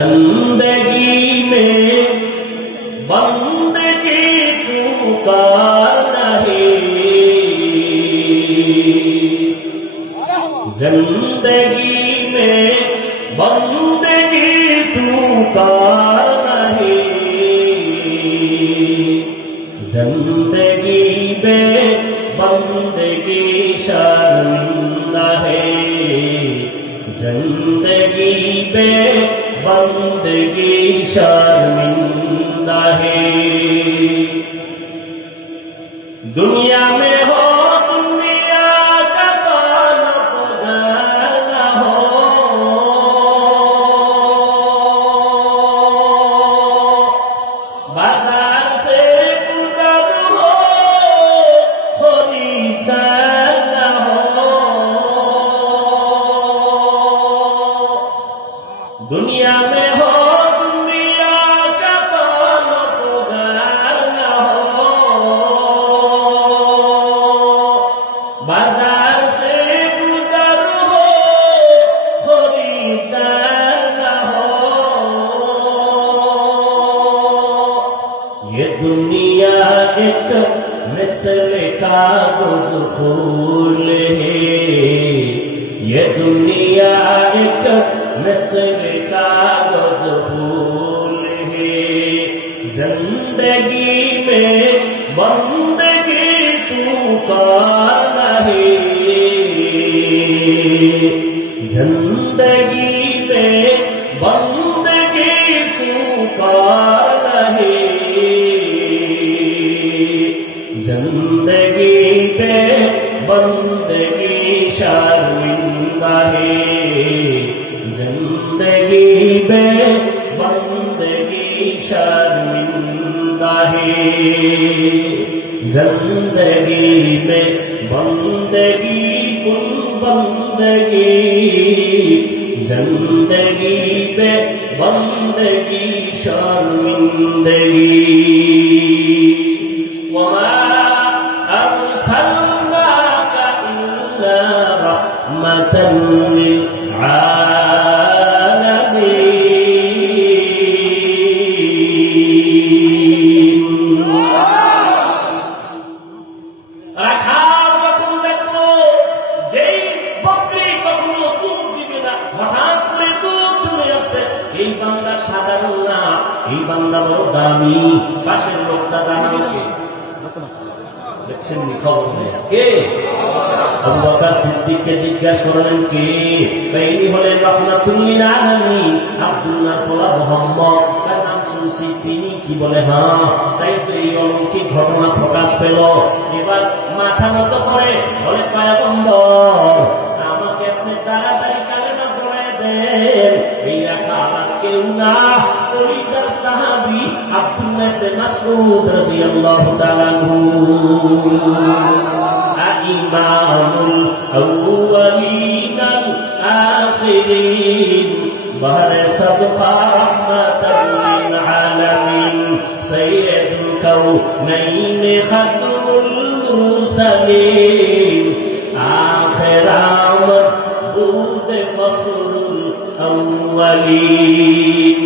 जिंदगी में बंदगी तू का नहीं, जिंदगी में बंदगी तू का नहीं, जिंदगी में बंदगी शर्मिंदा है, जिंदगी में बंदगी शर्मिंदा है। दुनिया में हो दुनिया का ताल्लुक न हो, बाजार से गुजर हो खरीदार न हो, दुनिया में हो दुनिया का ताल्लुक न हो, बाजार से गुजर हो खरीदार न हो। ये दुनिया एक मिसल कागज फूल है, ये दुनिया एक मिसल कागज फूल है, जिंदगी में बंदगी तू का नहीं, जिंदगी में बंदगी तू का नहीं, जिंदगी पे बंदगी शर्मिंदा है, जिंदगी में बंदगी शर्मिंदा है, जिंदगी में बंदगी कुल बंदगी, जिंदगी में बंदगी शर्मिंदगी। वमा अरसलनाका इल्ला रहमतन लिल এই বান্দা সাধারণ না, এই বান্দা বড় দামি। পাশের লোকটা দামি কে দেখছেন নি? খবর নেই কে? আবু বকর সিদ্দিককে জিজ্ঞাসা করলেন কে? ইনি হলেন রাহমাতুল লিল আলামিন, আব্দুল্লাহর পোলা মুহাম্মদ। তার নাম শুনছি, তিনি কি বলে? হ্যাঁ, তাই তো এই অলৌকিক ঘটনা প্রকাশ পেল। এবার মাথা নত করে বলে, পয়গম্বর আমাকে আপনি তাড়াতাড়ি কালেমা পড়ায় দেন। এই রাখা আমার কেউ না, কলিজার সাহাবী আব্দুল্লাহ ইবনে মাসউদ রাদিয়াল্লাহু তাআলা আনহু। ইমামুল আউয়ালিন আল আখিরিন, বাহরে সাদকা রাহমাতাল লিল আলামিন, সাইয়্যিদুল কাউনাইন খাতমুল মুরসালিন, আখির আমদ বুদ ফখরুল আউয়ালিন।